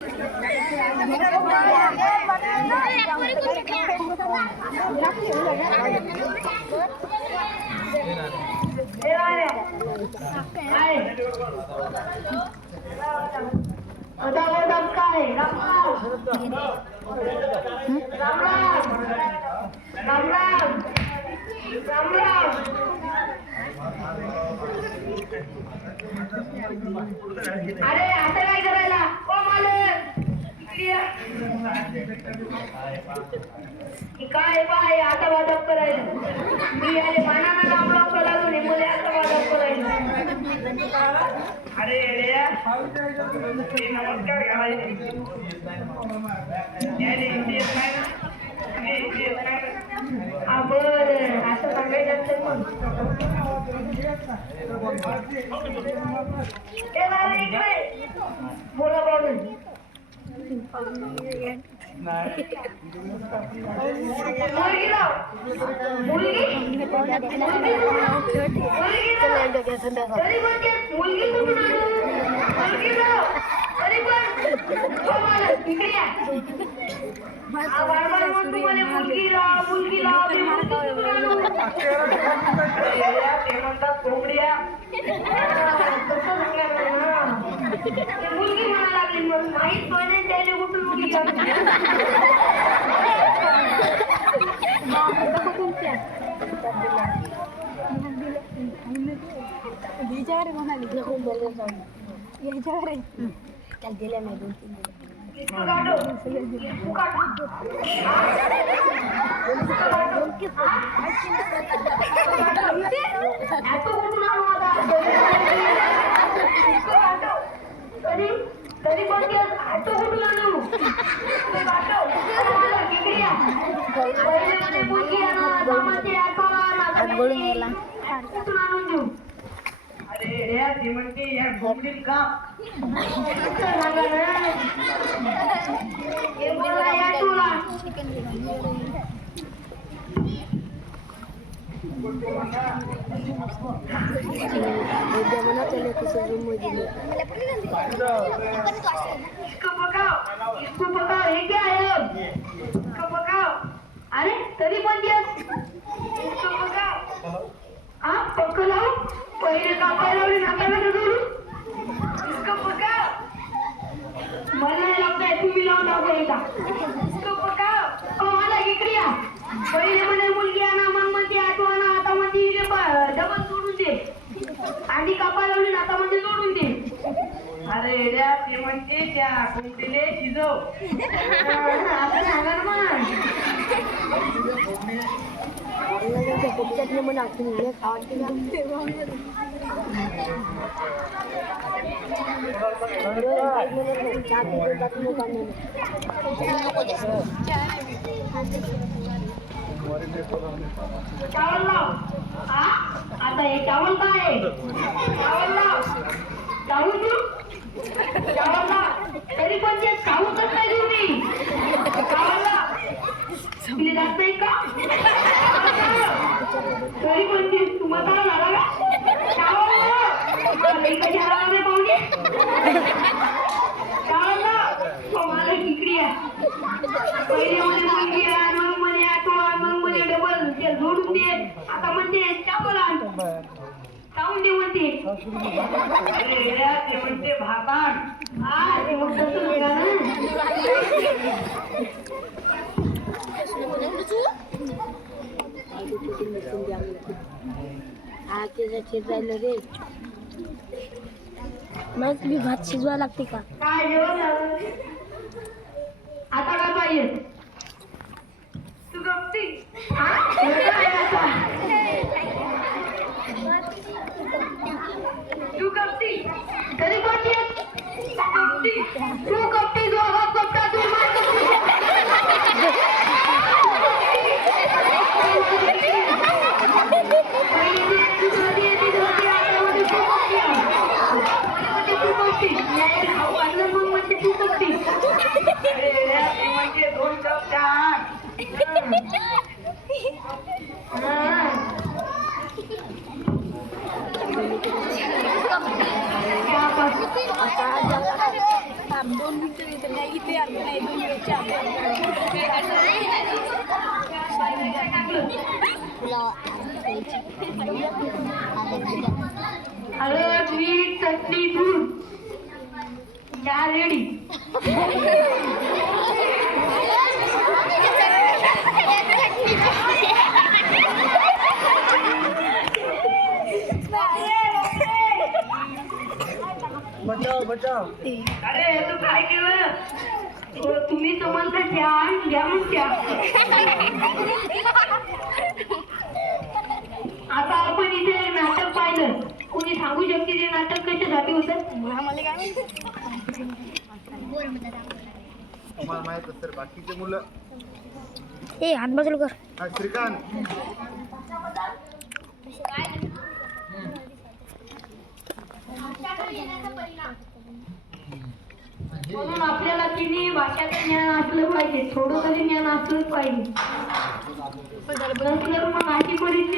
अरे आता काय करायला ओ मालक काय पाय आता वाटप करायला मी आले मानानं राम राम करायला नाही मुले आता वाटप करायला अरे रे नमस्कार घालायचे असं सांगायचं बोला पाहून कोंबड्या मुलगी म्हणा लागली मग माहीत पडे त्याने कुठून मुलगी त्याला दिल्या नाही 2-3 तरी पण आटो कुठून आणू कुठून आणून देऊ अरे रे म्हणते या घोमडीत का अरे तरी पण पक्क लावू पहिले कापायला लावली नाकाला जोडू इसका पक्का मला नाही लागतंय तुम्ही लावून टाकू एकदा इसका पक्का मला इकडे या पहिले म्हणे मुलगी आणा मग म्हणते आठव आणा आता म्हणते डबल जोडून दे अंडी कापायला लावली आता म्हणते जोडून दे अरे रे ते म्हणते त्या कोंबडीले शिजव आपण सांगा मग म्हणून आपण चावल लाव आता हे चावल काय चावल लाव चावू तू चावल लाव तरी पण ते चावतच नाही तुम्ही चावल लाव तिने जात नाही का तरी पण ते तुम्हाला झाला का चावल लाव कशी हरावे पाहुणे चावल लाव मला इकडे या पहिले मध्ये मुलगी आण मग मध्ये आठव मग मध्ये डबल ते जोडून दे आता म्हणते चावल आण चावून दे म्हणते ते म्हणते भाताण ते शिजायला रे मग तुम्ही भात शिजवा लागते का काय जेवण आता काय पाहिजे तू गप्ती तू गप्ती तरी कोणती गप्ती तू गप्ती जो गप्ता तू दोन कप चहा हळद मीठ चटणी दूध चहा रेडी. अरे तू काय केलं? तुम्ही तर म्हणता चहा घ्या मग चहा. आता आपण इथे नाटक पाहिलं. कोणी सांगू शकते ते नाटक कशासाठी होतं? तुम्हाला माहित असेल बाकीचे मुलं. ए हात बाजूला कर. हा, श्रीकांत म्हणून आपल्याला तिन्ही भाषाचं ज्ञान असलं पाहिजे. थोडं तरी ज्ञान असलंच पाहिजे. नसलं मग अशी परिस्थिती